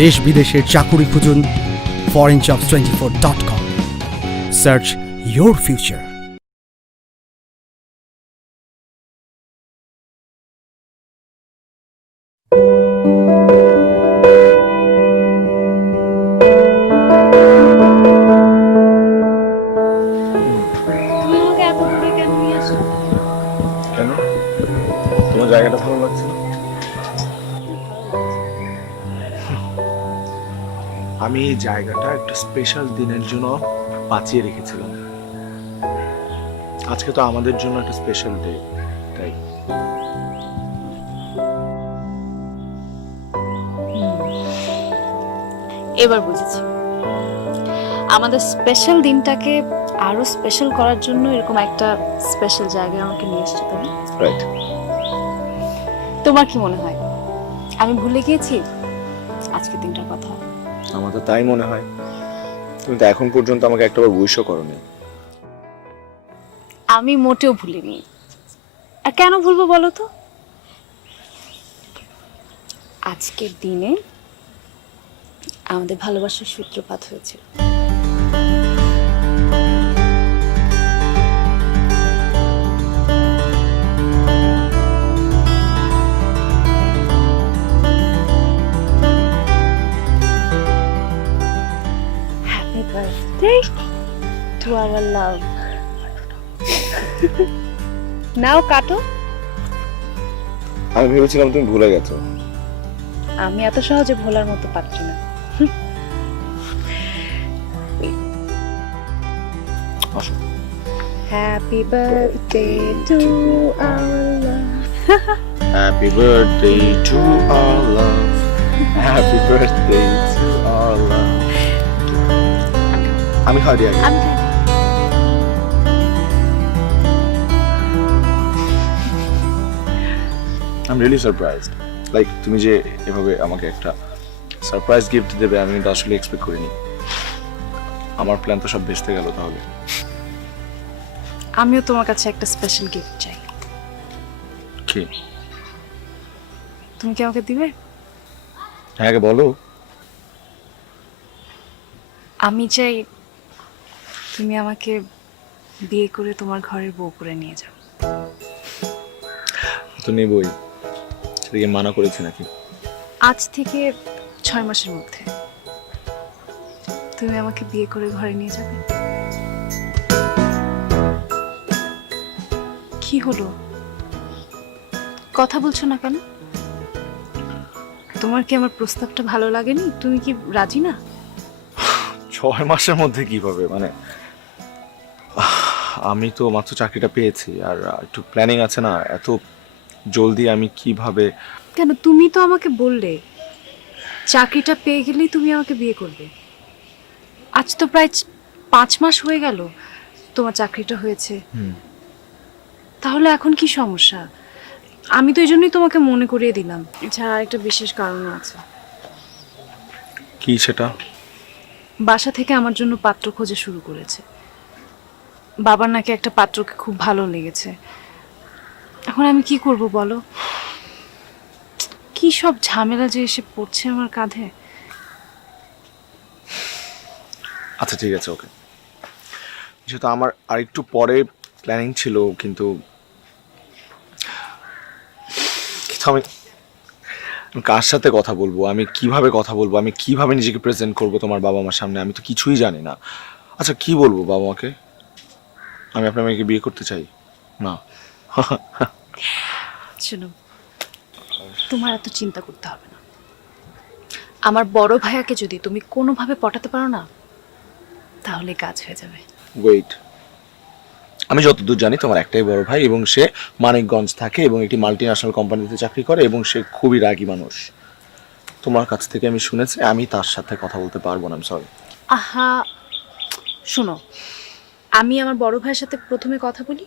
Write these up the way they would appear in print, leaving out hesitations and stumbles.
দেশ বিদেশের চাকুরি খুঁজুন foreignjobs24.com. Search your future. কেন তোমার জায়গাটা ভালো লাগছে? আমি এই জায়গাটা একটা স্পেশাল দিনের জন্য বাঁচিয়ে রেখেছিলাম। আজকে তো আমাদের জন্য একটা স্পেশাল ডে, তাই এবার বুঝেছি, আমাদের স্পেশাল দিনটাকে আরো স্পেশাল করার জন্য এরকম একটা স্পেশাল জায়গায় আমাকে নিয়ে এসেছে। তাই রাইট। তোমার কি মনে হয় আমি ভুলে গিয়েছি আজকে দিনটার কথা? আমার তো তাই মনে হয়। তুমি তো এখন পর্যন্ত আমাকে একটাবার উইশও করোনি। আমি মোটেও ভুলিনি। আর কেন ভুলবো বলো তো? আজকের দিনে আমাদের ভালোবাসার সূত্রপাত হয়েছিল। Happy birthday to our love. নাও কাটো। আমি ভেবেছিলাম তুমি ভুলে গেছো। আমি এত সহজে ভোলার মতো পাচ্ছি না। আসো। Happy birthday to our love. Happy birthday to our love. Happy birthday to our love. আমি হারিয়ে গেছি। আমি I'm really surprised. Like তুমি যে এভাবে আমাকে একটা সারপ্রাইজ গিফট দেবে আমি কিন্তু আসলে এক্সপেক্ট করিনি। আমার প্ল্যান তো সব ভেস্তে গেল তাহলে। আমিও তোমার কাছে একটা স্পেশাল গিফট চাই। কি? তুমি কি আমাকে দিবে? হ্যাঁ, আগে বলো। আমি চাই তুমি আমাকে বিয়ে করে তোমার ঘরের বউ করে নিয়ে যাও। তো নেবই, সেটাকে মানা করেছি নাকি? আজ থেকে 6 মাসের মধ্যে তুমি আমাকে বিয়ে করে ঘরে নিয়ে যাবে। কি হলো, কথা বলছো না কেন? তোমার কি আমার প্রস্তাবটা ভালো লাগেনি? তুমি কি রাজি না? 6 মাসের মধ্যে কিভাবে? মানে আমি তো মাত্র চাকরিটা পেয়েছি, আর একটু প্ল্যানিং আছে না। এত জলদি আমি কিভাবে? কেন, তুমি তো আমাকে বললে চাকরিটা পেয়ে গেলেই তুমি আমাকে বিয়ে করবে। আজ তো প্রায় 5 মাস হয়ে গেল তোমার চাকরিটা হয়েছে। তাহলে এখন কি সমস্যা? আমি তো এই জন্যই তোমাকে মনে করিয়ে দিলাম। এছাড়া আরেকটা বিশেষ কারণ আছে। কি সেটা? বাসা থেকে আমার জন্য পাত্র খোঁজা শুরু করেছে। বাবার নাকি একটা পাত্রকে খুব ভালো লেগেছে। এখন আমি কি করব বলো? কি সব ঝামেলা যে এসে পড়ছে আমার কাঁধে। আচ্ছা ঠিক আছে, ওকে। যেহেতু আমার আরেকটু পরে প্ল্যানিং ছিল, কিন্তু আমি কার সাথে কথা বলবো, আমি কিভাবে কথা বলবো, আমি কিভাবে নিজেকে প্রেজেন্ট করবো তোমার বাবা মার সামনে, আমি তো কিছুই জানি না। আচ্ছা কি বলবো বাবা মাকে? আমি আপনার মেয়েকে বিয়ে করতে চাই না। শোনো, তোমার এত চিন্তা করতে হবে না। আমার বড় ভাইয়াকে যদি তুমি কোনোভাবে পটাতে পারো না, তাহলে কাজ হয়ে যাবে। ওয়েট, আমি যতদূর জানি তোমার একটাই বড় ভাই, এবং সে মানিকগঞ্জ থাকে এবং একটি মাল্টি ন্যাশনাল কোম্পানিতে চাকরি করে, এবং সে খুবই রাগী মানুষ। তোমার কাছ থেকে আমি শুনেছি আমি তার সাথে কথা বলতে পারবো না। সরি। আহা, শোনো, আমি আমার বড় ভাইয়ের সাথে প্রথমে কথা বলি,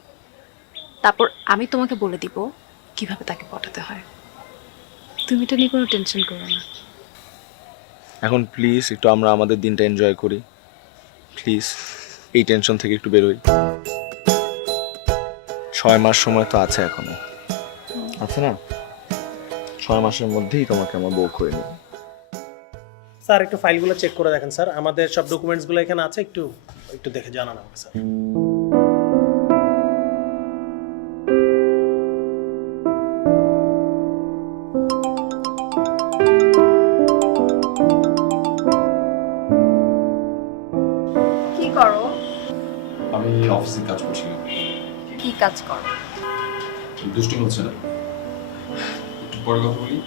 তারপর আমি তোমাকে বলে দিব কিভাবে তাকে পটাতে হয়। তুমি এটা নিয়ে কোনো টেনশন করো না। এখন প্লিজ একটু আমরা আমাদের দিনটা এনজয় করি, প্লিজ। এই টেনশন থেকে একটু বেরোই। 6 মাস সময় তো আছে এখনো, আছে না? 6 মাসের মধ্যেই তোমাকে আমার বউ করে নিই। স্যার একটু ফাইলগুলো চেক করে দেখেন স্যার, আমাদের সব ডকুমেন্টসগুলো এখানে আছে, একটু একটু দেখে জানান আমাকে স্যার। কি করো? আমি অফিসে কাজ করছিলাম। কি কাজ করো? দুষ্টুমি হচ্ছে না, একটু পরে কথা বলি।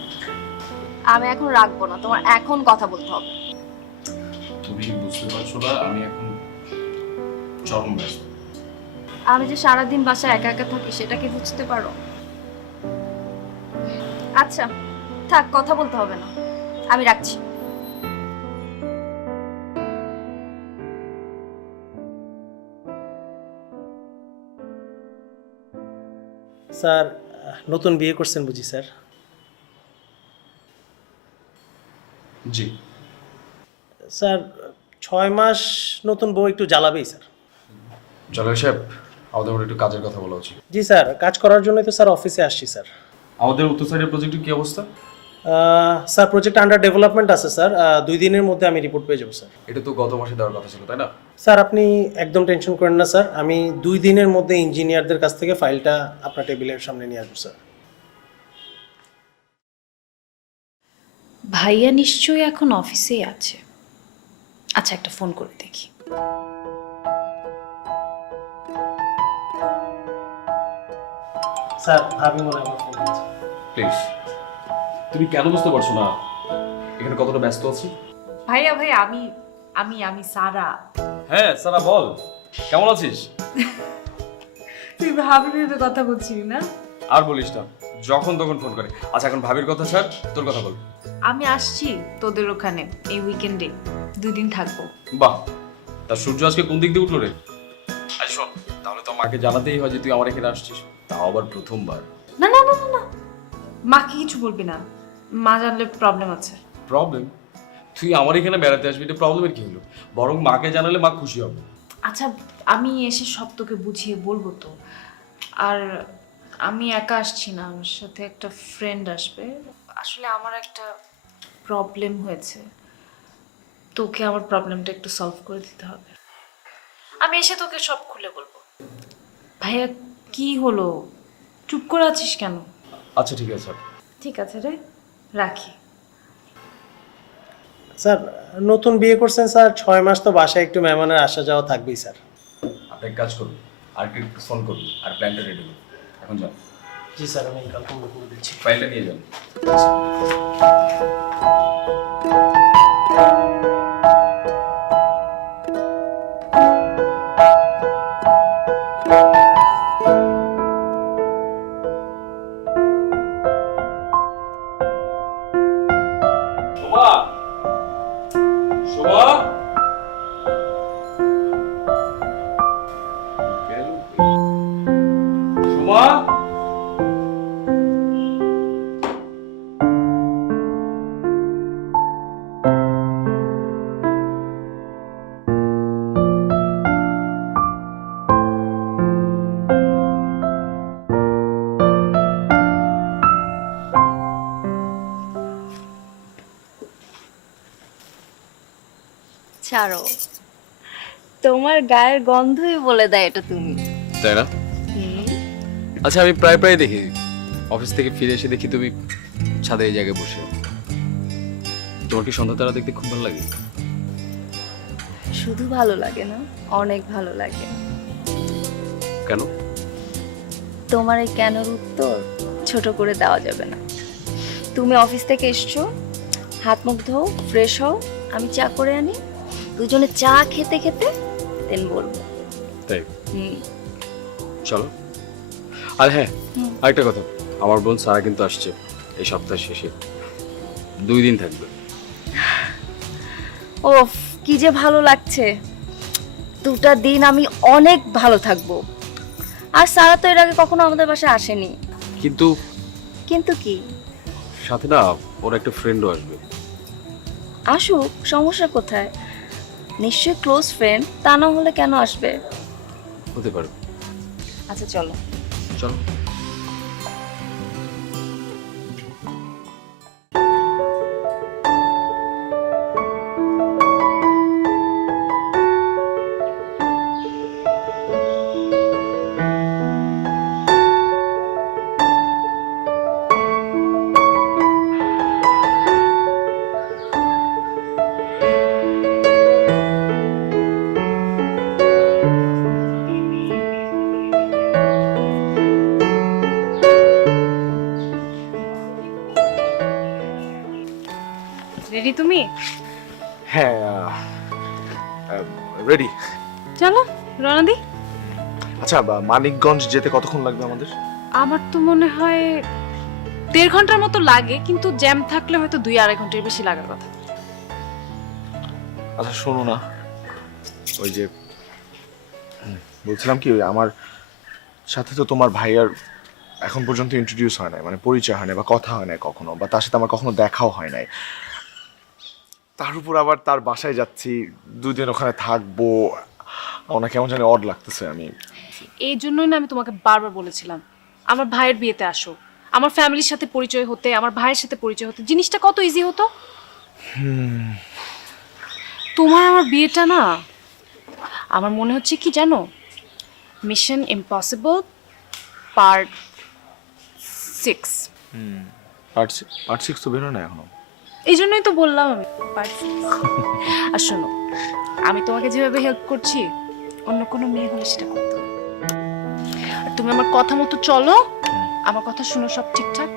আমি এখন রাখবো না, তোমার এখন কথা বলতে হবে। তুমি বুঝতে পারছো না, আমি এখন চরম ব্যস্ত। আমি যে সারাদিন বাসায় একা একা থাকি সেটা কি বুঝতে পারো? আচ্ছা থাক, কথা বলতে হবে না, আমি রাখছি। স্যার নতুন বিয়ে করছেন বুঝি স্যার? জি। স্যার 6 মাস নতুন বউ একটু জ্বালাবেই স্যার। জলাল সাহেব, আমাদের ওর একটু কাজের কথা বলা উচিত। জি স্যার, কাজ করার জন্যই তো স্যার অফিসে আসছি স্যার। আমাদের উত্তর সাইডের প্রজেক্টের কি অবস্থা? স্যার প্রজেক্ট আন্ডার ডেভেলপমেন্ট আছে স্যার, 2 দিনের মধ্যে আমি রিপোর্ট পেয়ে যাবো স্যার। এটা তো গত মাসে দেওয়ার কথা ছিল, তাই না? স্যার আপনি একদম টেনশন করেন না স্যার, আমি 2 দিনের মধ্যে ইঞ্জিনিয়ারদের কাছ থেকে ফাইলটা আপনার টেবিলের সামনে নিয়ে আসবো স্যার। ভাইয়া নিশ্চয়ই এখন অফিসেই আছে। আচ্ছা একটা ফোন করে দেখি। স্যার ভাবি মনে হয় আমার ফোন করেছে। প্লিজ, তুমি কেন বুঝতে পারছো না এখানে কতটা ব্যস্ত আছি? ভাইয়া ভাইয়া আমি আমি আমি সারা। হ্যাঁ সারা, বল কেমন আছিস? তুই ভাবি ভেবে কথা বলছিলি না? আর বলিস না, যখন তখন ফোন করে। আচ্ছা এখন ভাবির কথা ছাড়, তোর কথা বল। আমি আসছি তোদের ওখানে এই উইকেন্ডে, 2 দিন থাকবো। বাহ, তা সূর্য আজকে কোন দিক দিয়ে উঠলো রে? আচ্ছা শোন, তাহলে তো মাকে জানাতেই হয় যে তুই আমার এখানে আসছিস, তাও আবার প্রথমবার। না না না না না, মাকে কিছু বলবি না, মা জানলে প্রবলেম আছে। প্রবলেম? তুই আমার এখানে বেড়াতে আসবি, এটা প্রবলেমের কি হলো? বরং মাকে জানালে মা খুশি হবে। আচ্ছা আমি এসে সব তোকে বুঝিয়ে বলবো তো। আর আমি একা আসছি না, আমার সাথে একটা ফ্রেন্ড আসবে। আসলে আমার একটা প্রবলেম হয়েছে, তোকে আমার প্রবলেমটা একটু সলভ করে দিতে হবে। আমি এসে তোকে সব খুলে বলবো। ভাইয়া কি হলো, চুপ করে আছিস কেন? আচ্ছা ঠিক আছে। ঠিক আছে রে, রাখি। স্যার নতুন বিয়ে করছেন স্যার, 6 মাস তো বাসায় একটু মেহমানের আসা যাওয়া থাকবেই স্যার। আপনি এক কাজ করুন, আর একটু ফোন করুন আর প্ল্যানটা রেডি করুন। এখন যান। জি স্যার, আমি কাল ফোন করে দিচ্ছি। ফাইলটা নিয়ে যান। শোভা, শোভা, শোভা। ছাড়ো, তোমার গায়ের গন্ধই বলে দেয় এটা তুমি। তাই না? আচ্ছা আমি প্রায় প্রায় দেখি, অফিস থেকে ফিরে এসে দেখি তুমি ছাদে এই জায়গায় বসে। তোমার কি সন্ধ্যা তারা দেখতে খুব ভালো লাগে? শুধু ভালো লাগে না, অনেক ভালো লাগে। কেন? তোমার এই কেনর উত্তর ছোট করে দেওয়া যাবে না। তুমি অফিস থেকে এসছো, হাত মুখ ধোও, ফ্রেশ হও, আমি চা করে আনি, দুজনে চা খেতে খেতে দেন বলবো। তাই? হুম। চলো। আর হ্যাঁ, আরেকটা কথা, আমার বোন সারা কিন্তু আসছে এই সপ্তাহ শেষে, 2 দিন থাকবে। ওফ কি যে ভালো লাগছে, 2টা দিন আমি অনেক ভালো থাকবো। আর সারা তো এর আগে কখনো আমাদের বাসায় আসেনি। কিন্তু কিন্তু কি? সাথে না ওর একটা ফ্রেন্ডও আসবে। আসুক, সমস্যা কোথায়? নিশ্চয়ই ক্লোজ ফ্রেন্ড, তা না হলে কেন আসবে? হতে পারে। আচ্ছা চলো। চলো। রেডি তুমি? হ্যাঁ, রেডি। চলো রওনা দি। আচ্ছা, মানিকগঞ্জ যেতে কতক্ষণ লাগবে আমাদের? আমার তো মনে হয় 1.5 ঘন্টার মতো লাগে, কিন্তু জ্যাম থাকলে হয়তো 2-2.5 ঘন্টার বেশি লাগার কথা। আচ্ছা শোনো না, ওই যে বলছিলাম কি, ওই আমার সাথে তো তোমার ভাইয়ার এখন পর্যন্ত ইন্ট্রোডিউস হয় নাই, মানে পরিচয় হয় নাই বা কথা হয় নাই কখনো, বা তার সাথে আমার কখনো দেখাও হয় নাই। তার উপর আবার তার বাসায় যাচ্ছি, 2 দিন ওখানে থাকবো, আমার কেমন জানি অড লাগতেছে। আমি এই জন্যই না আমি তোমাকে বারবার বলেছিলাম আমার ভাইয়ের বিয়েতে আসো, আমার ফ্যামিলির সাথে পরিচয় হতে, আমার ভাইয়ের সাথে পরিচয় হতে, জিনিসটা কত ইজি হতো। তোমার আমার বিয়েটা না, আমার মনে হচ্ছে কি জানো, মিশন ইম্পসিবল পার্ট 6। পার্ট 6 তো বেরো না এখনো। এই জন্যই তো বললাম আমি পার্ট 6। আর শোনো, আমি তোমাকে যেভাবে হেল্প করছি অন্য কোনো মেয়ে হলে সেটা করতো না। আর তুমি আমার কথা মতো চলো, আমার কথা শুনো, সব ঠিকঠাক,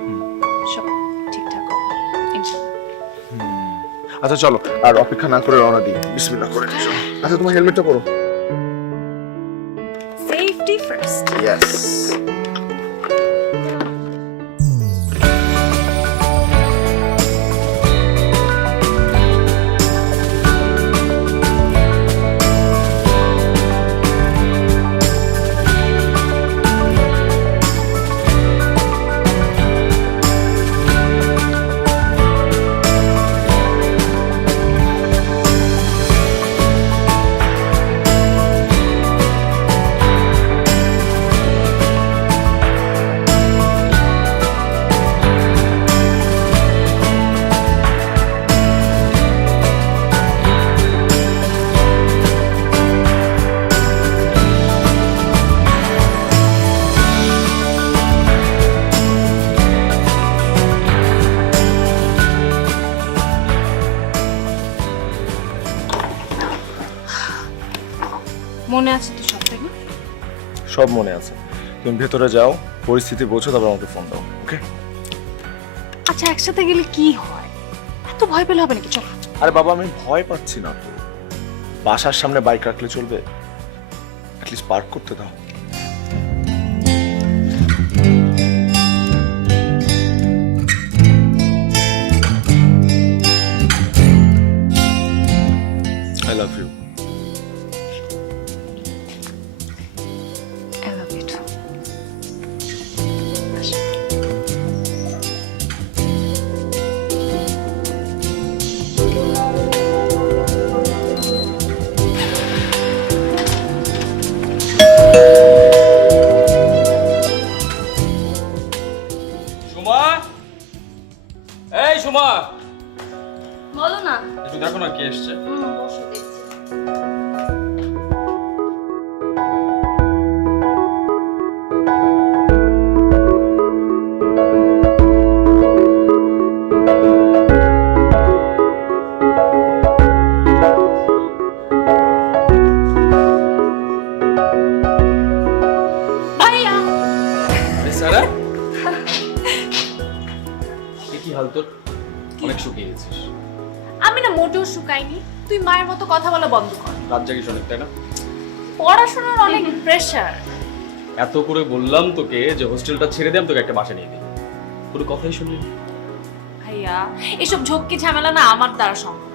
সব ঠিকঠাক হবে ইনশাআল্লাহ। আচ্ছা চলো, আর অপেক্ষা না করে রওনা দিই, বিসমিল্লাহ করে নিও। আচ্ছা তোমার হেলমেটটা পরো। Safety first. ইয়েস। মনে আছে তো সব, তাই না? সব মনে আছে। তুমি ভেতরে যাও, পরিস্থিতি বোঝো, তারপর আমাকে ফোন দাও, ওকে? আচ্ছা একসাথে গেলে কি হয়, এত ভয় পেলে হবে নাকি? চলো। আরে বাবা, আমি ভয় পাচ্ছি না তো। বাসার সামনে বাইক রাখলে চলবে? অ্যাটলিস্ট পার্ক করতে দাও। I love you. I love you too. Suma, এই সুমা, বলো না। একটু দেখো না কে এসছে। বসো দেখছি। ভাইয়া, আরে সারা, কি হাল তোর? অনেক শুকিয়ে গেছিস। আমি না মোটেও শুকাইনি, তুই মায়ের মতো কথা বলা বন্ধ কর। রাত জাগিস অনেক, তাই না? পড়াশোনার অনেক প্রেশার। এত করে বললাম তোকে যে হোস্টেলটা ছেড়ে দে, আমি তোকে একটা বাসা নিয়ে দিই, কোনো কথাই শুনলি না। ভাইয়া, এসব ঝক্কি ঝামেলা না আমার দ্বারা সম্ভব।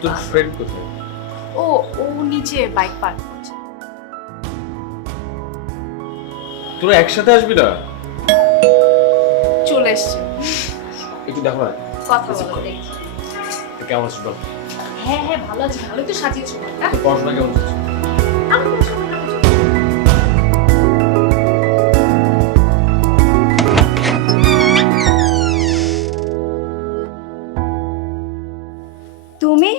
তোর ফ্রেন্ড কোথায়? ও ও নিচে বাইক পার্ক করছে। তোরা একসাথে আসবি না? চলে এসছে। একটু দেখো না কথা বলো দেখছি। কেমন আছিস বল। হ্যাঁ হ্যাঁ, ভালো আছি, ভালোই তো সাজিয়েছো না? তোর পড়াশোনা কেমন চলছে? আমি কোনো সময় না বুঝি। তুমি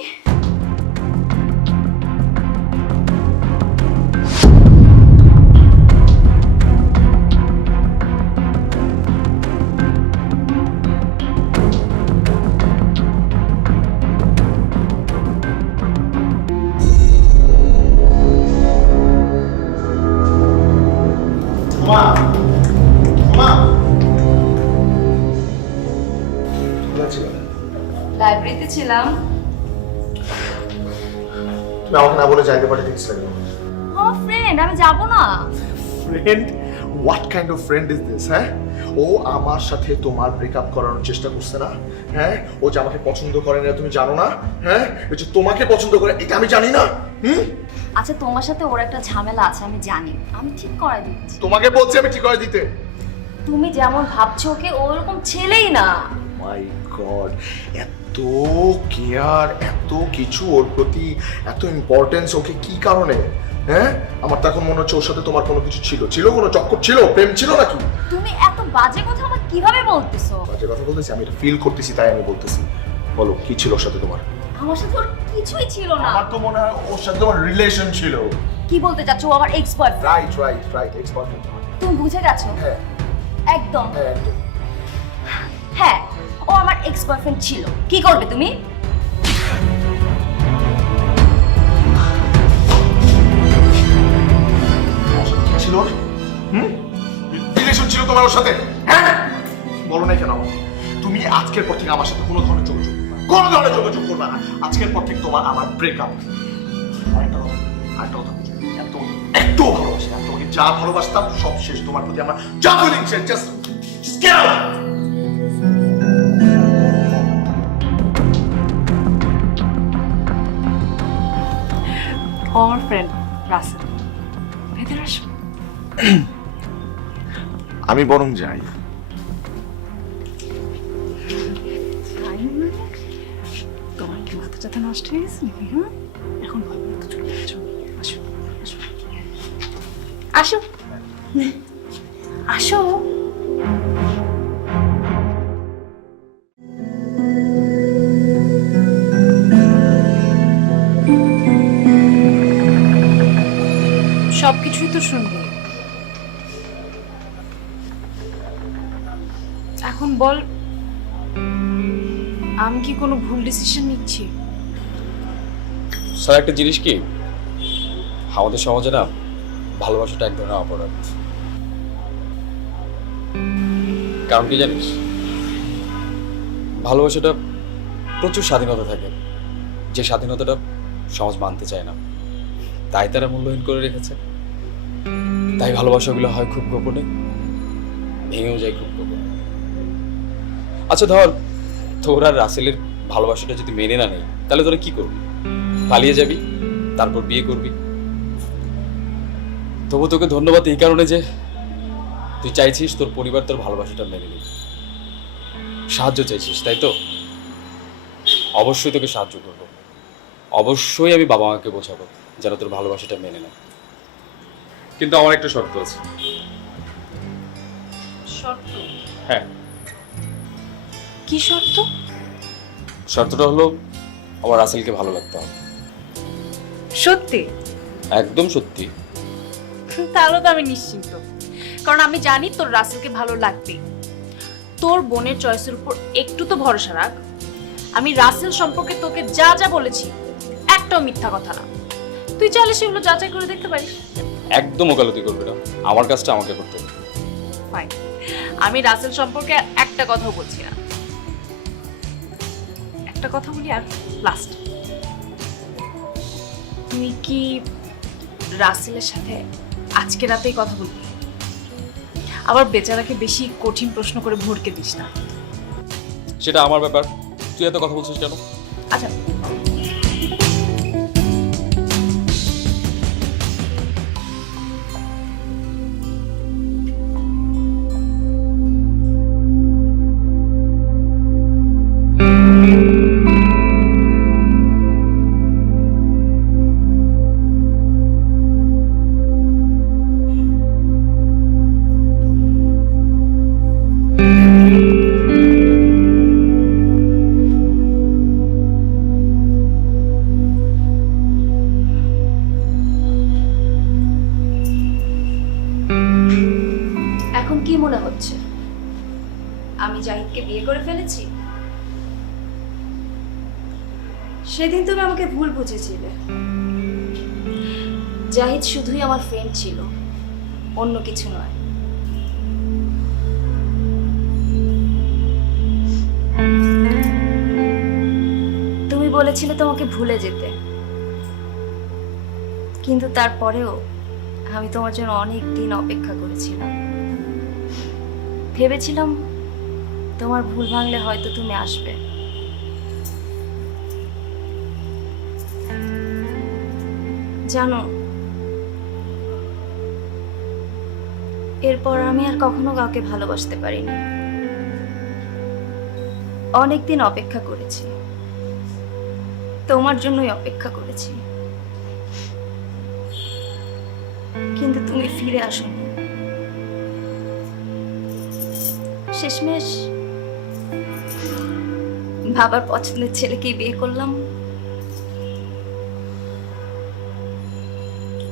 লাইব্রেরিতে ছিলাম। তুমি আমাকে না বলে যাইতে পারতে দেখছিলে আমার ফ্রেন্ড, আমি যাব না। Friend? What kind of friend is this? হ্যাঁ, ও আমার সাথে তোমার ব্রেকআপ করানোর চেষ্টা করছে না? হ্যাঁ, ও যে আমাকে পছন্দ করে না তুমি জানো না? হ্যাঁ, ও যে তোমাকে পছন্দ করে এটা আমি জানি না? আচ্ছা, তোমার সাথে ওর একটা ঝামেলা আছে আমি জানি, আমি ঠিক করে দিচ্ছি। তোমাকে বলছি আমি ঠিক করে দিতে। তুমি যেমন ভাবছো ওকে, ওরকম ছেলেই না। মাই গড, এত কেয়ার, এত কিছু ওর প্রতি, এত ইম্পর্টেন্স ওকে কি কারণে? হ্যাঁ, আমার তো এখন মনে হচ্ছে ওর সাথে তোমার কোনো কিছু ছিল, কোনো চক্কর ছিল, প্রেম ছিল নাকি? তুমি এত বাজে কথা আমার কিভাবে বলতেছো? বাজে কথা বলতেছি? আমি এটা ফিল করতেছি তাই আমি বলতেছি। বলো কি ছিল ওর সাথে তোমার? আমার সাথে ওর কিছুই ছিল না। আমার তো মনে হয় ওর সাথে তোমার রিলেশন ছিল। কি বলতে চাচ্ছো? ও আমার ex boyfriend. Right, ex boyfriend. তুমি বুঝে গেছো? হ্যাঁ একদম। হ্যাঁ একদম। হ্যাঁ, ও আমার এক্স বয়ফ্রেন্ড ছিল। কি করবে তুমি? ওর সাথে কি ছিল? রিলেশন ছিল তোমার ওর সাথে? হ্যাঁ, বলো না কেন আমাকে? তুমি আজকের পর থেকে আমার সাথে কোনো ধরনের যোগাযোগ করবে না, কোনো ধরনের যোগাযোগ করবে না। আজকের পর থেকে তোমার আমার ব্রেকআপ। আরেকটা কথা বুঝো, এত ভালোবাসি, তোমাকে যা ভালোবাসতাম সব শেষ। তোমার প্রতি আমার যা ফিলিং শেষ, জাস্ট গেট আউট। ও আমার ফ্রেন্ড রাসেল, ভেতরে আসো। আমি বরং যাই। তোমার কি মাথা টাথা নষ্ট হয়ে গেছে নাকি? হ্যাঁ, এখন ভালো মতো চলে আসো। আসো আসো আসো। সবকিছুই তো শুনবি। এখন বল, আমি কি কোনো ভুল ডিসিশন নিচ্ছি? স্যার একটা জিনিস কি, আমাদের সমাজে না ভালোবাসাটা এক ধরনের অপরাধ। কারণ কি জানিস, ভালোবাসাটা প্রচুর স্বাধীনতা থাকে, যে স্বাধীনতাটা সমাজ মানতে চায় না, তাই তারা মূল্যহীন করে রেখেছে। তাই ভালোবাসাগুলো হয় খুব গোপনে, ভেঙেও যায় খুব গোপনে। আচ্ছা ধর, তোর আর রাসেলের ভালোবাসাটা যদি মেনে না নেই, তাহলে তোরা কি করবি? পালিয়ে যাবি, তারপর বিয়ে করবি। তবু তোকে ধন্যবাদ এই কারণে যে তুই চাইছিস তোর পরিবার তোর ভালোবাসাটা মেনে নিক, সাহায্য চাইছিস, তাই তো? অবশ্যই তোকে সাহায্য করবো, অবশ্যই আমি বাবা মাকে বোঝাবো যেন তোর ভালোবাসাটা মেনে নেয়। কিন্তু আমার একটা শর্ত আছে। শর্ত? হ্যাঁ, কি শর্ত? শর্তটা হলো আমার রাসেলকে ভালো লাগতে হবে। সত্যি? একদম সত্যি। তাহলে তো আমি নিশ্চিন্ত, কারণ আমি জানি তোর রাসেলকে ভালো লাগবে। তোর বোনের চয়েসের উপর একটু তো ভরসা রাখ। আমি রাসেল সম্পর্কে তোকে যা যা বলেছি একটাও মিথ্যা কথা না। তুই চাইলে সেগুলো যাচাই করে দেখতে পারিস। একদম ওকালতি করবে না, আমার কাজটা আমাকে করতে হবে। ফাইন, আমি রাসেল সম্পর্কে একটা কথাও বলছি না। একটা কথা বলি আর লাস্ট, তুই কি রাসেলের সাথে আজকে রাতেই কথা বলবি? আবার বেচারাকে বেশি কঠিন প্রশ্ন করে ভড়কে দিস না। সেটা আমার ব্যাপার, তুই এত কথা বলছিস কেন? আচ্ছা, এখন কি মনে হচ্ছে আমি জাহিদকে বিয়ে করে ফেলেছি? সেদিন তুমি আমাকে ভুল বুঝেছিলে। জাহিদ শুধুই আমার ফ্রেন্ড ছিল, অন্য কিছু নয়। বলেছিলে তোমাকে ভুলে যেতে, কিন্তু তারপরেও আমি তোমার জন্য অনেক দিন অপেক্ষা করেছিলাম। ভেবেছিলাম তোমার ভুল ভাঙলে হয়তো তুমি আসবে। জানো, এরপর আমি আর কখনো কাউকে ভালোবাসতে পারিনি। অনেকদিন অপেক্ষা করেছি, তোমার জন্যই অপেক্ষা করেছি, কিন্তু তুমি ফিরে আসোনি। শেষমেশ বাবার পছন্দের ছেলেকেই বিয়ে করলাম।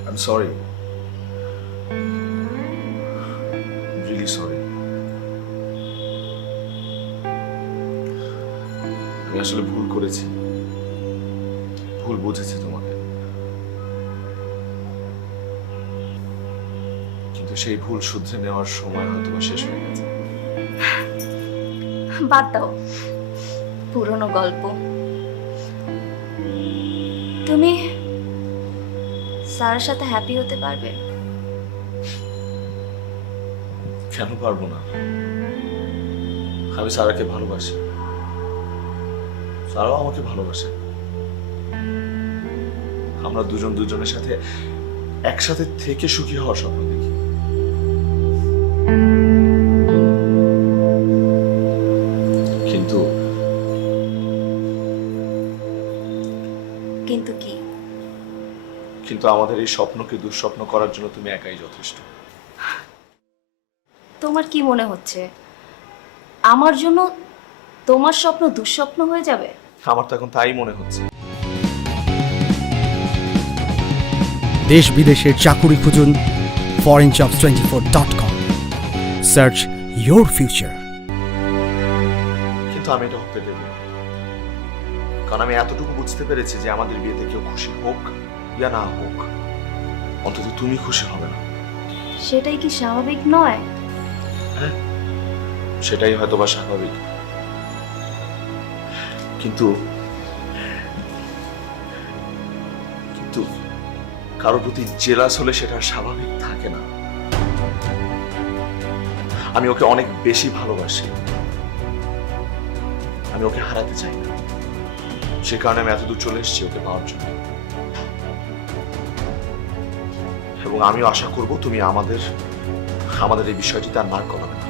I'm sorry. Really sorry. আমি আসলে ভুল করেছি, ভুল বুঝেছি তোমাকে, কিন্তু সেই ভুল শুধরে নেওয়ার সময় হয়তো বা শেষ হয়ে গেছে। বাদ দাও পুরনো গল্প। তুমি স্যারের সাথে হ্যাপি হতে পারবে? কেন পারবো না? আমি সারাকে ভালোবাসি, সারাও আমাকে ভালোবাসে। আমরা দুজন দুজনের সাথে একসাথে থেকে সুখী হওয়ার স্বপ্ন দেখি। কিন্তু কিন্তু কি? কিন্তু আমাদের এই স্বপ্নকে দুঃস্বপ্ন করার জন্য তুমি একাই যথেষ্ট। তোমার কি মনে হচ্ছে আমার জন্য তোমার স্বপ্ন দুঃস্বপ্ন হয়ে যাবে? আমার তো এখন তাই মনে হচ্ছে। দেশ বিদেশের চাকুরি খুঁজুন foreignjobs24.com. Search your future. কিন্তু আমি এটা হতে দেব না, কারণ আমি এতটুকু বুঝতে পেরেছি যে আমাদের বিয়েতে কেউ খুশি হোক ইয়া না হোক, অন্তত তুমি খুশি হবে না। সেটাই কি স্বাভাবিক নয়? সেটাই হয়তো বা স্বাভাবিক, কিন্তু কিন্তু কারোর প্রতি জেলাস হলে সেটা আর স্বাভাবিক থাকে না। আমি ওকে অনেক বেশি ভালোবাসি, আমি ওকে হারাতে চাই না, সে কারণে আমি এতদূর চলে এসেছি ওকে পাওয়ার জন্য। এবং আমিও আশা করব তুমি আমাদের এই বিষয়টিতে আর মার্ক করাবে না।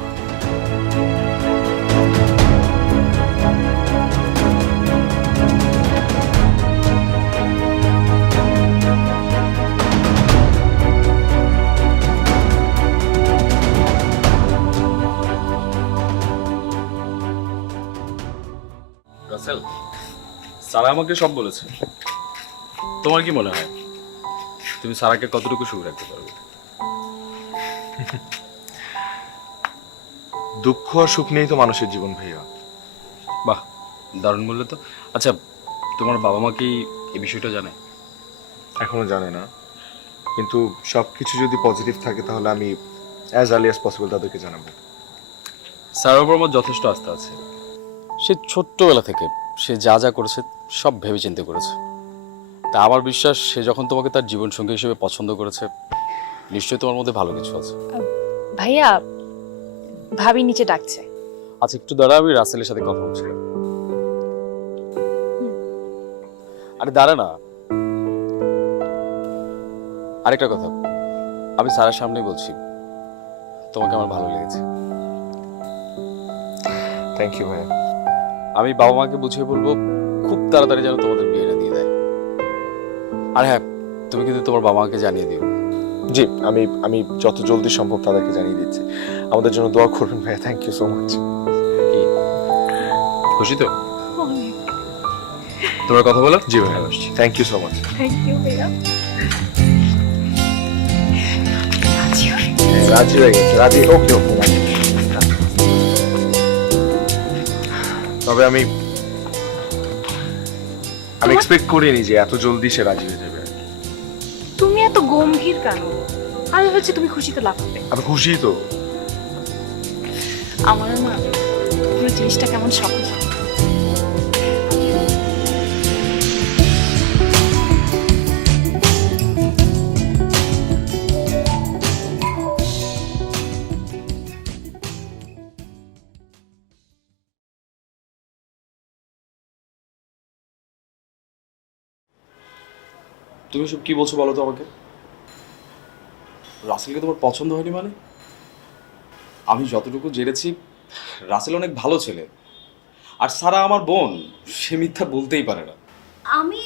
রাসেল, সারা আমাকে সব বলেছে। তোমার কি মনে হয় তুমি সারাকে কতটুকু সুখ রাখতে পারবে? দুঃখ আর সুখ নেই তো মানুষের জীবন ভাইয়া। বাহ, দারুণ বললে তো। আচ্ছা, তোমার বাবা মা কি এই বিষয়টা জানে? এখনো জানে না, কিন্তু সবকিছু যদি পজিটিভ থাকে তাহলে আমি অ্যাজ আর্লি অ্যাজ পসিবল তাদেরকে জানাবো। স্যারের উপর আমার যথেষ্ট আস্থা আছে। সে ছোট্টবেলা থেকে সে যা যা করেছে সব ভেবে চিন্তে করেছে। তা আমার বিশ্বাস সে যখন তোমাকে তার জীবনসঙ্গী হিসেবে পছন্দ করেছে, নিশ্চয়ই তোমার মধ্যে ভালো কিছু আছে। ভাইয়া, ভাবি নিচে ডাকছে। আচ্ছা, একটু দাঁড়া, আমি রাসেলের সাথে কথা বলছিলাম। আরে দাঁড়া না, আরেকটা কথা, আমি স্যারের সামনেই বলছি, তোমাকে আমার ভালো লেগেছে। থ্যাংক ইউ ভাইয়া। আমি বাবা মাকে বুঝিয়ে বলবো খুব তাড়াতাড়ি যেন তোমাদের বিয়েটা দিয়ে দেয়। আর হ্যাঁ, তুমি কিন্তু তোমার বাবা মাকে জানিয়ে দিও। জি, আমি যত জলদি সম্ভব তাদেরকে জানিয়ে দিচ্ছি। আমাদের জন্য দোয়া করবেন ভাইয়া। Thank you so much. কি খুশি তো তোমার কথা বলো? জি ভাইয়া, thank you so much. Thank you ভাইয়া। রাজি হয়ে গেছে, রাজি। ওকে ওকে, রাজি। তবে আমি এক্সপেক্ট করিনি যে এত জলদি সে রাজি হয়ে যাবে। তুমি এত গম্ভীর কেন? আমি ভাবছি তুমি খুশিতে লাফাবে। আমি খুশি তো। আমার না পুরো জিনিসটা কেমন স্বপ্ন। তুমি সব কি বলছো বলো তো আমাকে? রাসেলকে তোমার পছন্দ হয়নি মানে? আমি যতটুকু জেনেছি রাসেল অনেক ভালো ছেলে, আর সারা আমার বোন, সে মিথ্যা বলতেই পারে না। আমি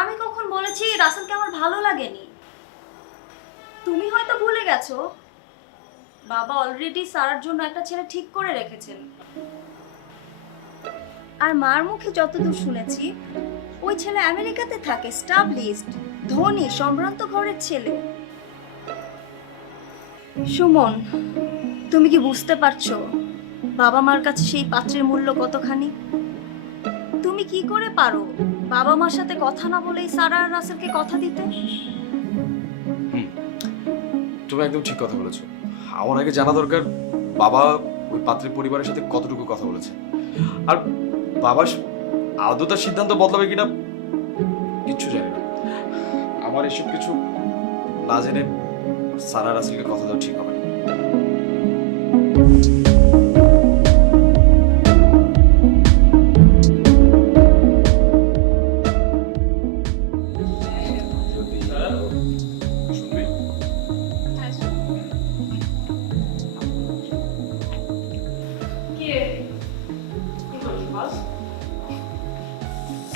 আমি কখন বলেছি রাসেলকে আমার ভালো লাগেনি? তুমি হয়তো ভুলে গেছো, বাবা অলরেডি সারার জন্য একটা ছেলে ঠিক করে রেখেছেন। আর মার মুখে যতদূর শুনেছি, ওই ছেলে আমেরিকাতে থাকে, স্টাবলিশড, ধনী, সম্ভ্রান্ত ঘরের ছেলে। সুমন, তুমি কি বুঝতে পারছো বাবা মার কাছে সেই পাত্রের মূল্য কতখানি? তুমি কি করে পারো বাবা মার সাথে কথা না বলেই সারা আর রাসেলকে কথা দিতে? তুমি একদম ঠিক কথা বলেছো। আমার আগে জানা দরকার বাবা ওই পাত্রের পরিবারের সাথে কতটুকু কথা বলেছে, আর বাবা আদৌ তার সিদ্ধান্ত বদলাবে কিনা কিচ্ছু জানি না। আমার এসব কিছু না জেনে সারা রাসেলকে কথা দেওয়া ঠিক হবে না।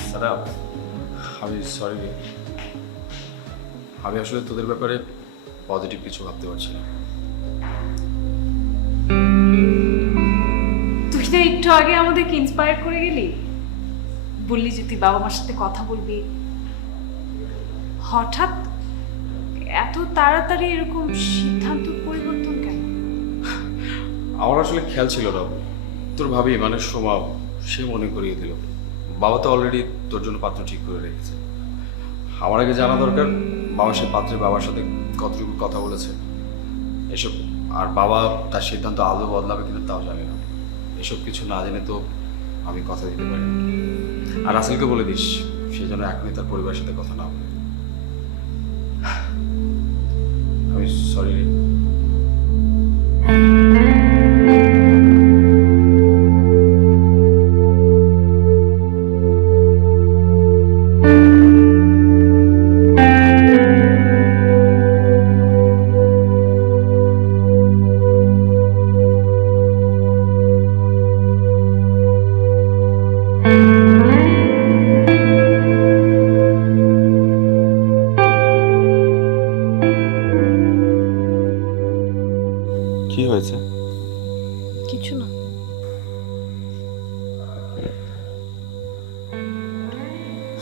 সারা, আমি সরি, আমি আসলে তোদের ব্যাপারে পজিটিভ কিছু ভাবতে পারছি না। তুই তো একটু আগে আমাদেরকে ইন্সপায়ার করে গেলি, বললি যে তুই বাবা মার সাথে কথা বলবি। হঠাৎ এত তাড়াতাড়ি এরকম সিদ্ধান্ত পরিবর্তন কেন? আমার আসলে খেয়াল ছিল না, তোর ভাবি মানে সোমা সে মনে করিয়ে দিল বাবা তো অলরেডি তোর জন্য পাত্র ঠিক করে রেখেছে। আমার আগে জানা দরকার বাবা সে পাত্রের বাবার সাথে কতটুকু কথা বলেছে এসব, আর বাবা তার সিদ্ধান্ত আদৌ বদলাবে কিনা তাও জানি না। এসব কিছু না জেনে তো আমি কথা দিতে পারি না। আর রাসেলকে বলে দিস সে যেন এখনই তার পরিবারের সাথে কথা না বলে। আমি সরি রে। কি হয়েছে? কিছু না।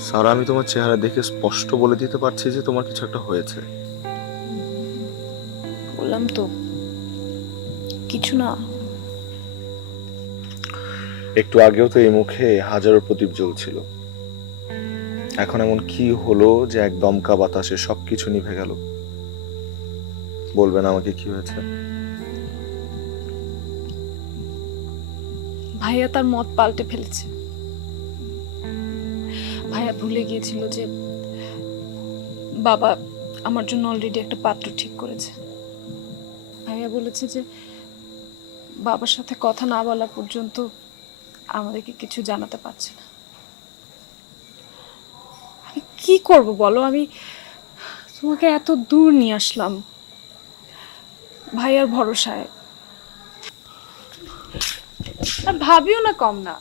সারা, আমি তোমার চেহারা দেখে স্পষ্ট বলে দিতে পারছি যে তোমার কিছু একটা হয়েছে। বললাম তো কিছু না। একটু আগেও তো এই মুখে হাজারো প্রদীপ জ্বলছিল, এখন এমন কি হলো যে এক দমকা বাতাসে সবকিছু নিভে গেল? বলবেন আমাকে কি হয়েছে? ভাইয়া তার মত পাল্টে ফেলেছে। ভাইয়া ভুলে গিয়েছিল যে বাবা আমার জন্য অলরেডি একটা পাত্র ঠিক করেছে। ভাইয়া বলেছে যে বাবার সাথে কথা না বলা পর্যন্ত আমাদেরকে কিছু জানাতে পারছে না। আমি কি করব বলো? আমি তোমাকে এত দূর নিয়ে আসলাম ভাইয়ার ভরসায়, আর ভাবিও না কম না।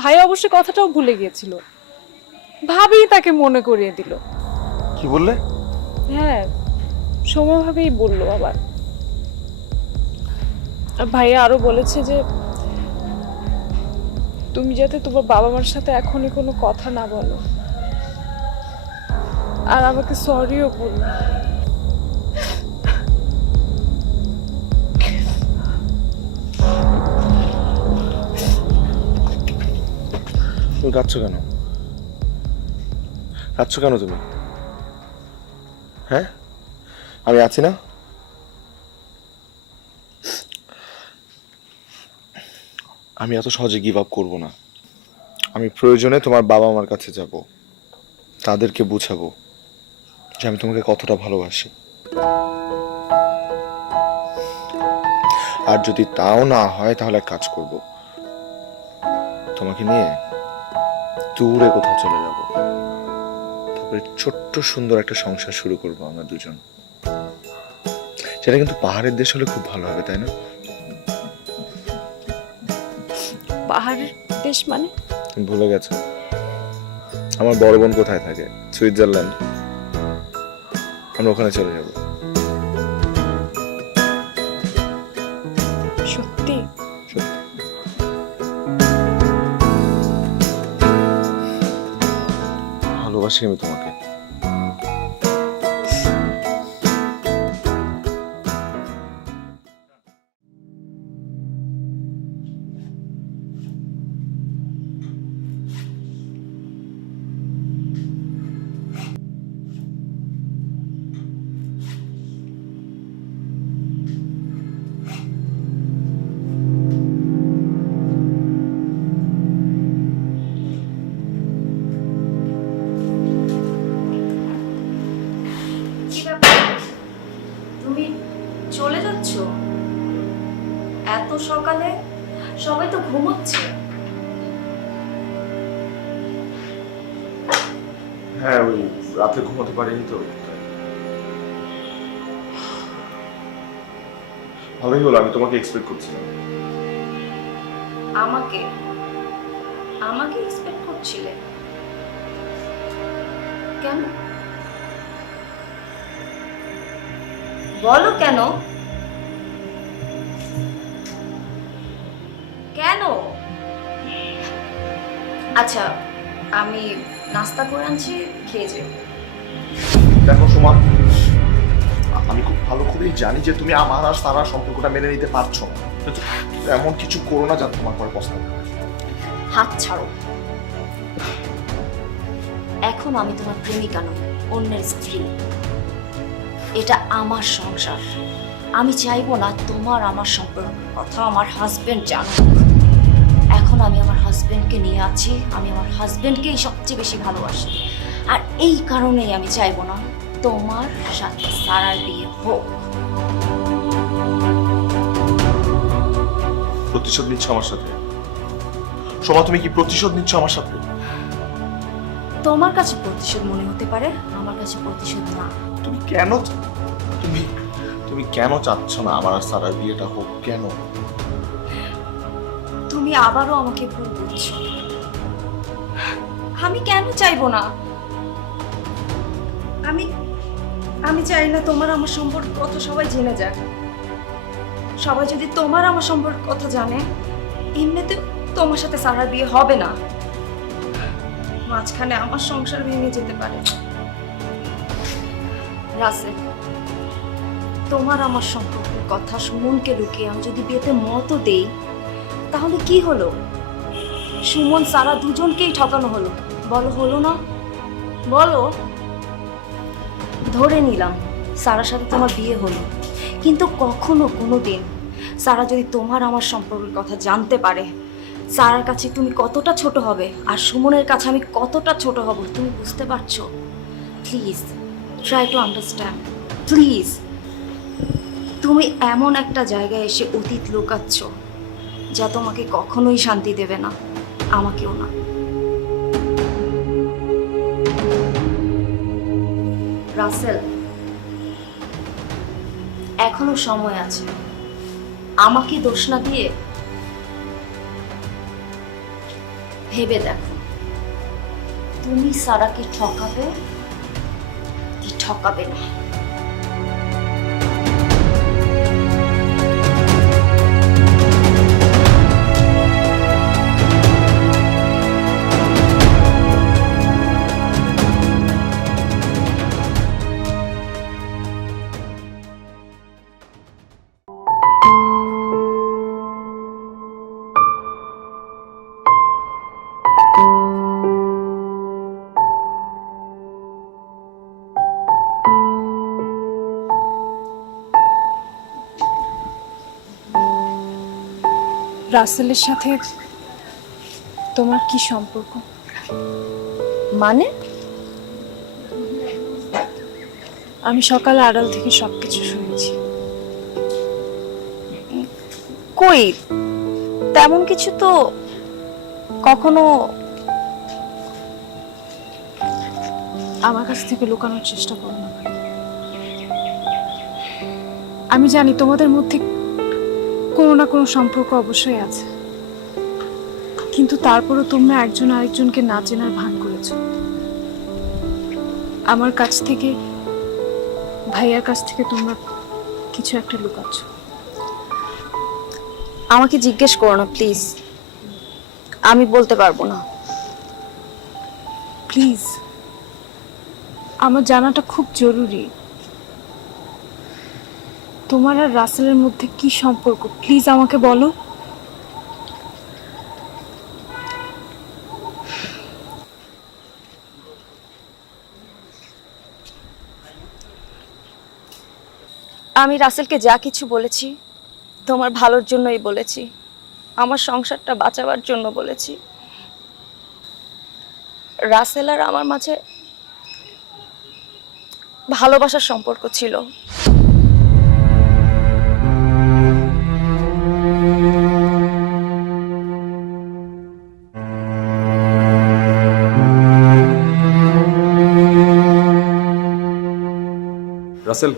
ভাই অবশ্য কথাটাও ভুলে গিয়েছিল, ভাবি তাকে মনে করিয়ে দিল। কি বললে? হ্যাঁ, সমভাবেই বললো আবার। আর ভাইয়া আরো বলেছে যে তুমি যাতে তোমার বাবা মার সাথে এখনই কোনো কথা না বলো, আর আমাকে সরিও বললো। তুমি কাঁদছো কেন? কাঁদছো কেন তুমি? হ্যাঁ, আমি আছি না? আমি এত সহজে গিভ আপ করবো না। আমি প্রয়োজনে তোমার বাবা মার কাছে যাব, তাদেরকে বুঝাবো যে আমি তোমাকে কতটা ভালোবাসি। আর যদি তাও না হয় তাহলে এক কাজ করব, তোমাকে নিয়ে দূরে কোথাও চলে যাব, করে ছোট্ট সুন্দর একটা সংসার শুরু করব আমরা দুজন। সেটা কিন্তু পাহাড়ের দেশ হলে খুব ভালো হবে, তাই না? পাহাড়ের দেশ মানে? তুমি ভুলে গেছো আমার বড় বোন কোথায় থাকে? সুইজারল্যান্ড। আমরা ওখানে চলে যাব। সত্যি? সত্যি। ভালোবাসি আমি তোমাকে। কি ব্যাপার, তুমি চলে যাচ্ছ এত সকালে? সবাই তো ঘুমোচ্ছে। হ্যাঁ, ওই রাতে ঘুমাতে পারিনি তো। ভালোই হলো, আমি তোমাকে এক্সপেক্ট করছিলাম। আমাকে আমাকে এক্সপেক্ট করছিলে কেন? বলো কেন? কেন? আচ্ছা, আমি নাস্তা করে আনছি, খেয়ে যাও। দেখো সুমা, আমি খুব ভালো করেই জানি যে তুমি আমার আর সারার সম্পর্কটা মেনে নিতে পারছো না। কিন্তু এমন কিছু করো না যাতে তোমার পরে পস্তাতে হয়। হাত ছাড়ো। এখন আমি তোমার প্রেমিকা নই, অন্যের স্ত্রী। এটা আমার সংসার। আমি চাইবো না তোমার আমার সম্পর্কের কথা আমার হাজবেন্ড জানুক। এখন আমি আমার হাজবেন্ডকে নিয়ে আছি, আমি আমার হাজবেন্ডকেই সবচেয়ে বেশি ভালোবাসি। আর এই কারণেই আমি চাইবো না তোমার সাথে সারার বিয়ে হোক। প্রতিশোধ নিচ্ছ আমার সাথে? সোমা, তুমি কি প্রতিশোধ নিচ্ছ আমার সাথে? তোমার কাছে প্রতিশোধ মনে হতে পারে, আমার কাছে প্রতিশোধ না। তুমি কেন তুমি তুমি কেন চাচ্ছ না আমার আর সারার বিয়েটা হোক? কেন? তুমি আবারও আমাকে ভুল বুঝছো। আমি কেন চাইবো না? আমি চাই না তোমার আমার সম্পর্কের কথা সবাই জেনে যাক। সবাই যদি তোমার আমার সম্পর্কের কথা জানে, এমনিতে তোমার সাথে সারার বিয়ে হবে না। মাঝখানে আমার সংসার ভেঙে যেতে পারে। রাসেল, তোমার আমার সম্পর্কের কথা সুমনকে লুকিয়ে আমি যদি বিয়েতে মতও দেই, তাহলে কি হলো? সুমন সারা দুজনকেই ঠকানো হলো। বলো, হলো না? বলো। ধরে নিলাম সারার সাথে তোমার বিয়ে হলো, কিন্তু কখনো কোনোদিন সারা যদি তোমার আমার সম্পর্কের কথা জানতে পারে, সারার কাছে তুমি কতটা ছোট হবে আর সুমনের কাছে আমি কতটা ছোট হব, তুমি বুঝতে পারছো? Please try to understand, please. তুমি এমন একটা জায়গায় এসে অতীত লুকাচ্ছ যা তোমাকে কখনোই শান্তি দেবে না, আমাকেও না। রাসেল, এখনো সময় আছে। আমাকে দোষ না দিয়ে ভেবে দেখো, তুমি সারাকে ঠকাবে কি ঠকাবে না? রাসেলের সাথে তোমার কি সম্পর্ক? মানে? আমি সকালে আড়াল থেকে সবকিছু শুনেছি। কই, তেমন কিছু তো কখনো। আমার কাছ থেকে লুকানোর চেষ্টা করো না ভাই। আমি জানি তোমাদের মধ্যে কোনো না কোনো সম্পর্ক অবশ্যই আছে, কিন্তু তারপরও তোমরা একজন আরেকজনকে না চেনার ভান করেছো। আমার কাছ থেকে, ভাইয়ার কাছ থেকে তোমরা কিছু একটা লুকাচ্ছ। আমাকে জিজ্ঞেস করো না প্লিজ, আমি বলতে পারবো না। প্লিজ, আমার জানাটা খুব জরুরি। তোমার আর রাসেলের মধ্যে কি সম্পর্ক, প্লিজ আমাকে বলো। আমি রাসেলকে যা কিছু বলেছি তোমার ভালোর জন্যই বলেছি, আমার সংসারটা বাঁচাবার জন্য বলেছি। রাসেল আর আমার মাঝে ভালোবাসার সম্পর্ক ছিল। রাসেল,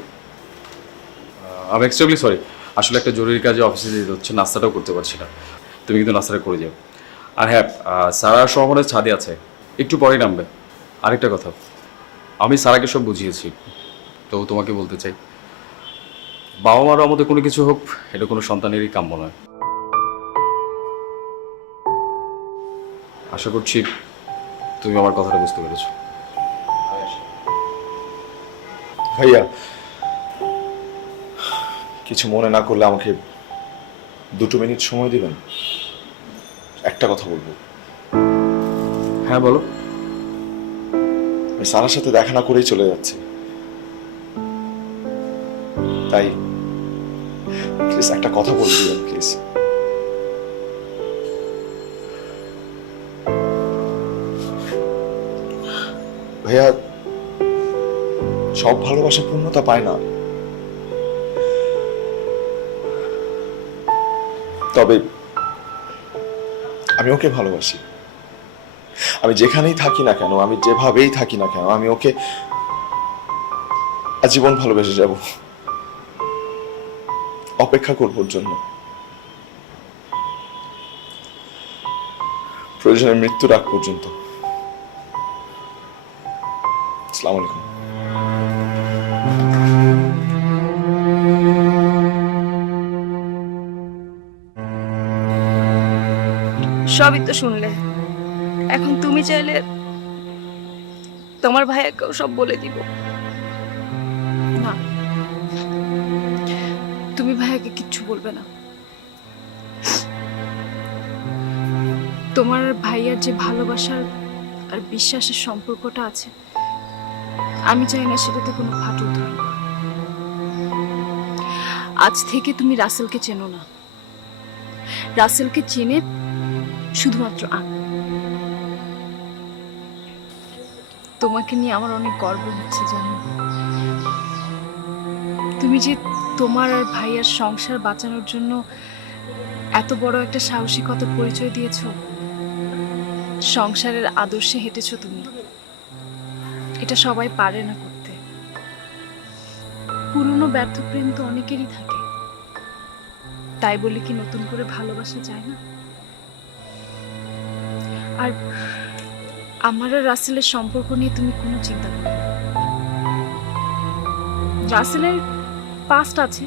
আমি এক্সট্রিমলি সরি, আসলে একটা জরুরি কাজে অফিসে যেতে হচ্ছে, নাস্তাটাও করতে পারছি না। তুমি কিন্তু নাস্তাটা করে যাও। আর হ্যাঁ, সারা শহরের ছাদে আছে, একটু পরেই নামবে। আরেকটা কথা, আমি সারাকে সব বুঝিয়েছি, তো তোমাকে বলতে চাই, বাবা মার আমাদের কোনো কিছু হোক, এটা কোনো সন্তানেরই কাম্য নয়। আশা করছি তুমি আমার কথাটা বুঝতে পেরেছো। ভাইয়া, কিছু মনে না করলে আমাকে 2 মিনিট সময় দিবেন? একটা কথা বলবো। হ্যাঁ বলো। আমি সারার সাথে দেখা না করেই চলে যাচ্ছি, তাই প্লিজ একটা কথা বলে দিবেন প্লিজ। ভাইয়া, সব ভালোবাসা পূর্ণতা পায় না, তবে আমি ওকে ভালোবাসি। আমি যেখানেই থাকি না কেন, আমি যেভাবেই থাকি না কেন, আমি ওকে আজীবন ভালোবেসে যাব, অপেক্ষা করব ওর জন্য, প্রয়োজনে মৃত্যুর আগ পর্যন্ত। আসসালামু আলাইকুম। সবই তো শুনলে, এখন তুমি চাইলে তোমার ভাইয়াকেও সব বলে দিব। না, তুমি ভাইয়াকে কিচ্ছু বলবে না। তোমার আর ভাইয়ার যে ভালোবাসার আর বিশ্বাসের সম্পর্কটা আছে, আমি চাই না সেটাতে কোনো ফাটল ধরুক। আজ থেকে তুমি রাসেলকে চেনো না, রাসেলকে চেনে শুধুমাত্র আমি। তোমাকে নিয়ে আমার অনেক গর্ব হচ্ছে, জানো। তুমি যে তোমার আর ভাইয়ার সংসার বাঁচানোর জন্য এত বড় একটা সাহসিকতার পরিচয় দিয়েছো, সংসারের আদর্শে হেঁটেছো তুমি, এটা সবাই পারে না করতে। পুরনো ব্যর্থ প্রেম তো অনেকেরই থাকে, তাই বলে কি নতুন করে ভালোবাসা যায় না? আর আমার আর রাসেলের সম্পর্ক নিয়ে তুমি কোনো চিন্তা করো না। রাসেলের পাস্ট আছে,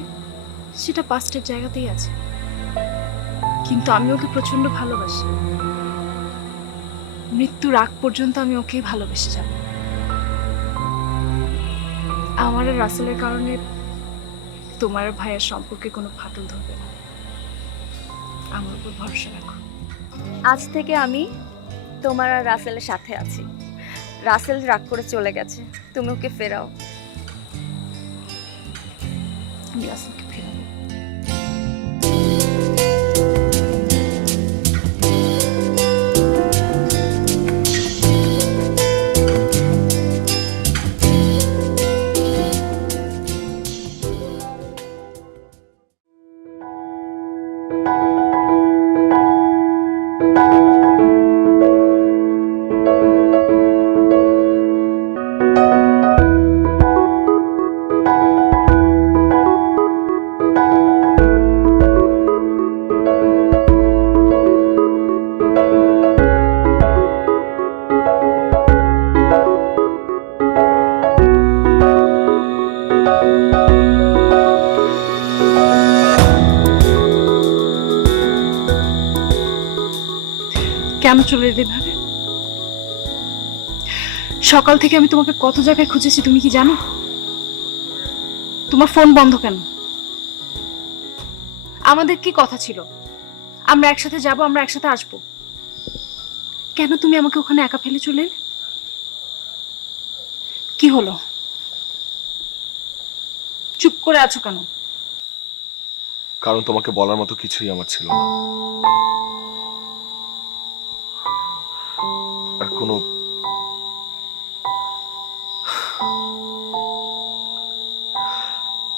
সেটা পাস্টের জায়গাতেই আছে, কিন্তু আমি ওকে প্রচন্ড ভালোবাসি। মৃত্যুর আগ পর্যন্ত আমি ওকেই ভালোবেসে যাব। আমার আর রাসেলের কারণে তোমার আর ভাইয়ের সম্পর্কে কোনো ফাটল ধরবে না, আমার উপর ভরসা রাখো। আজ থেকে আমি তোমার আর রাসেলের সাথে আছি। রাসেল রাগ করে চলে গেছে, তুমি ওকে ফেরাও। আমি রাসেলকে ফেরাবো। কেন চলে এলে ভাবে? সকাল থেকে আমি তোমাকে কত জায়গায় খুঁজেছি, তুমি কি জানো? তোমার ফোন বন্ধ কেন? আমাদের কি কথা ছিল? আমরা একসাথে যাব, আমরা একসাথে আসবো। কেন তুমি আমাকে ওখানে একা ফেলে চলে এলে? কি হলো? চুপ করে আছো কেন? কারণ তোমাকে বলার মতো কিছুই আমার ছিল না। আর কোনো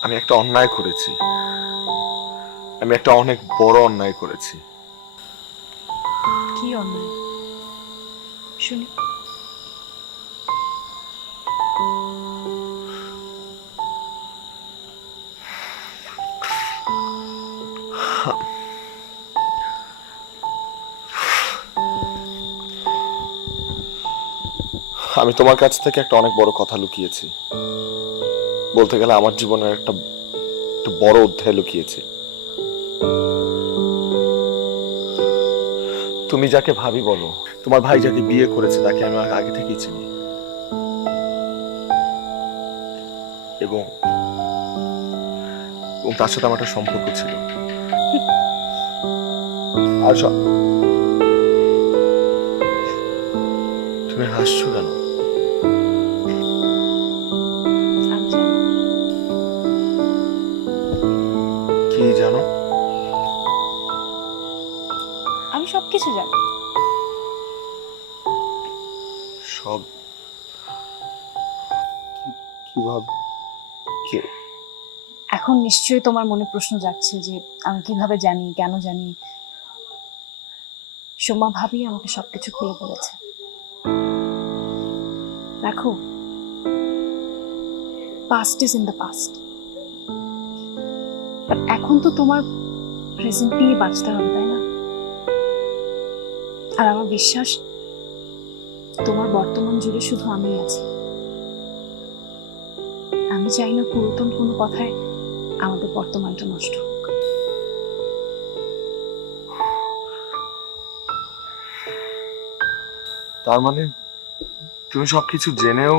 আমি একটা অন্যায় করেছি, আমি একটা অনেক বড় অন্যায় করেছি। কি অন্যায় শুনি। আমি তোমার কাছ থেকে একটা অনেক বড় কথা লুকিয়েছি, বলতে গেলে আমার জীবনের একটা বড় অধ্যায় লুকিয়েছি। তুমি যাকে ভাবি বলো, তোমার ভাই যাকে বিয়ে করেছে তাকে আমি আগে থেকেই চিনি, এবং তার সাথে আমার একটা সম্পর্ক ছিল। আর তুমি হাসছো কেন? আমি জানি। কি জানো? আমি সবকিছু জানি। সব কিভাবে? এখন নিশ্চয়ই তোমার মনে প্রশ্ন জাগছে যে আমি কিভাবে জানি, কেন জানি। সোমা ভাবি আমাকে সবকিছু খুলে বলেছে। দেখো, past is in the past, but এখন তো তোমার প্রেজেন্ট নিয়ে বাঁচতে হবে, তাই না? আর আমার বিশ্বাস তোমার বর্তমান জুড়ে শুধু আমিই আছি। আমি চাই না পুরাতন কোনো কথায় আমাদের বর্তমানটা নষ্ট হোক। তার মানে তুমি সবকিছু জেনেও?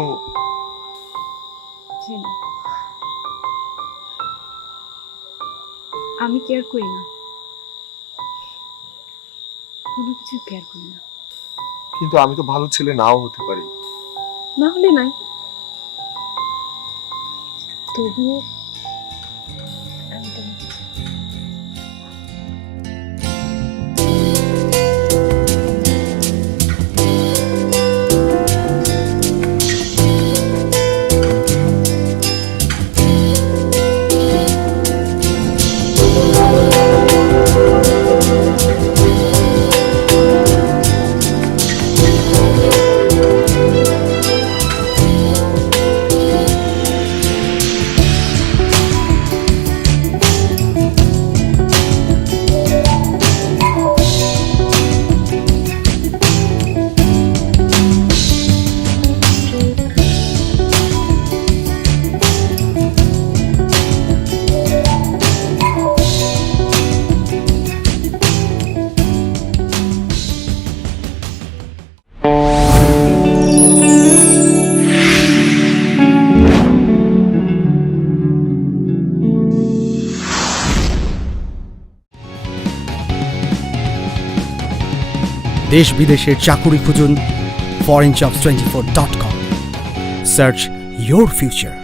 আমি কেয়ার করি না, কোনো কিছু কেয়ার করি না। কিন্তু আমি তো ভালো ছেলে নাও হতে পারি। না হলে নাই, তবুও আমি তোমাকে চাই। দেশ বিদেশের চাকুরি খুঁজুন foreignjobs24.com. Search your future.